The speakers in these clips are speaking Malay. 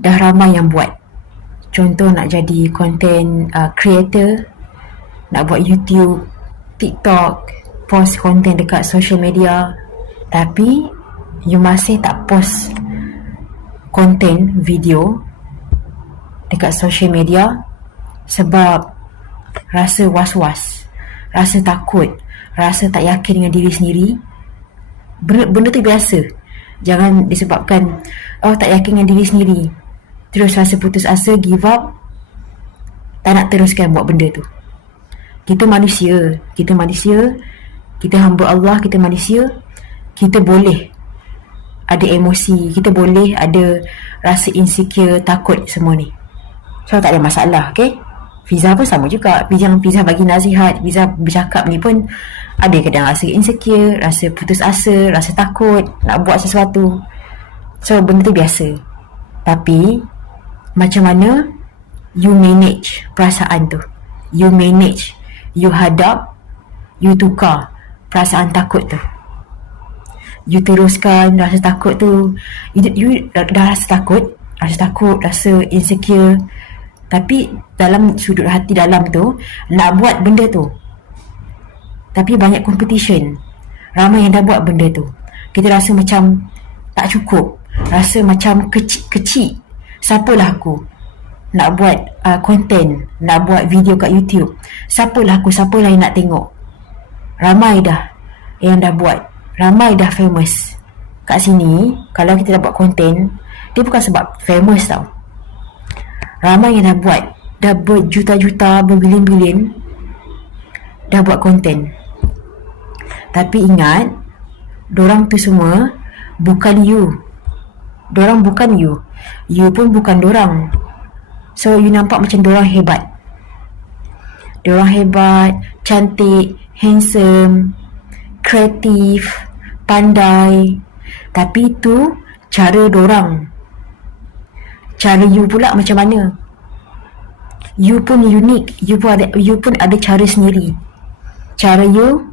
dah ramai yang buat. Contoh nak jadi content creator, nak buat YouTube, TikTok, post content dekat social media, tapi you masih tak post content video dekat social media sebab rasa was-was, rasa takut, rasa tak yakin dengan diri sendiri. Benda tu biasa. Jangan disebabkan tak yakin dengan diri sendiri terus rasa putus asa, give up, tak nak teruskan buat benda tu. Kita manusia, kita hamba Allah, kita manusia, kita boleh ada emosi, kita boleh ada rasa insecure, takut, semua ni. So tak ada masalah, okay? Fiza pun sama juga. Fiza bagi nasihat, Fiza bercakap ni pun ada kadang rasa insecure, rasa putus asa, rasa takut nak buat sesuatu. So benda tu biasa. Tapi macam mana you manage perasaan tu, you manage, you hadap, you tukar perasaan takut tu. You teruskan rasa takut tu. You dah rasa takut, rasa insecure, tapi dalam sudut hati dalam tu nak buat benda tu, tapi banyak competition, ramai yang dah buat benda tu. Kita rasa macam tak cukup, rasa macam kecil. Siapalah aku nak buat content, nak buat video kat YouTube? Siapalah aku, siapa lain nak tengok? Ramai dah yang dah buat, ramai dah famous. Kat sini kalau kita dah buat content, dia bukan sebab famous tau. Ramai yang dah berjuta-juta, berbilion-bilion dah buat content. Tapi ingat, dorang tu semua bukan you. Dorang bukan you. You pun bukan dorang. So you nampak macam dorang hebat. Dorang hebat, cantik, handsome, kreatif, pandai. Tapi itu cara dorang. Cara you pula macam mana? You pun unik. You pun ada cara sendiri. Cara you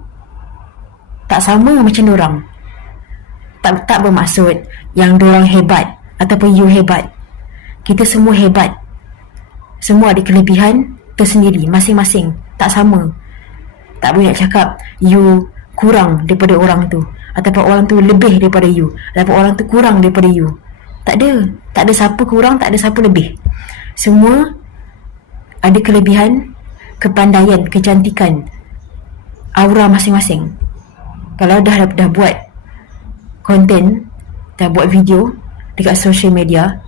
tak sama macam dorang. Tak bermaksud yang dorang hebat ataupun you hebat. Kita semua hebat. Semua ada kelebihan tersendiri masing-masing, tak sama. Tak boleh nak cakap you kurang daripada orang tu, ataupun orang tu lebih daripada you, ataupun orang tu kurang daripada you. Tak ada siapa kurang, tak ada siapa lebih. Semua ada kelebihan, kepandaian, kecantikan, aura masing-masing. Kalau dah buat konten, dah buat video dekat social media,